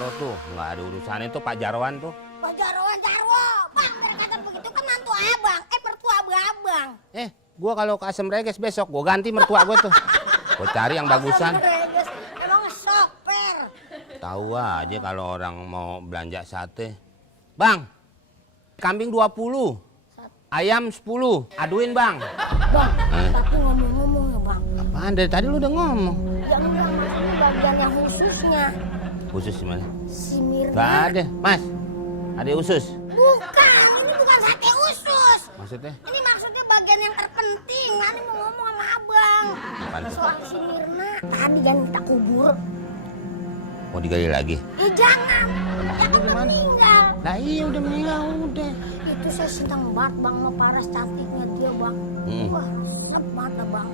Lo tuh nggak ada urusannya tuh Pak Jarwan tuh. Pak Jarwo, bang, berkata begitu kan mantu abang, mertua abang. Gua kalau ke Asam Reges besok gua ganti mertua gua tuh. Gua cari yang bagusan. Emang soper. Tahu aja kalau orang mau belanja sate. Bang, kambing 20, ayam 10, aduin bang. Bang, tapi ngomong-ngomong ya bang. Apaan dari tadi lu udah ngomong? Yang bagian yang khususnya. Khusus gimana? Si Mirna. Gak ada, Mas. Ada usus. Bukan, ini bukan sate usus. Maksudnya? Ini maksudnya bagian yang terpenting. Ani mau ngomong sama abang. Apaan tuh? Soal si Mirna. Tadi kan kita kubur. Mau digali lagi? Ya jangan. Ya kan udah meninggal. Lah iya udah meninggal udah. Itu saya senang banget bang sama paras cantiknya dia bang. Wah, senang banget lah bang.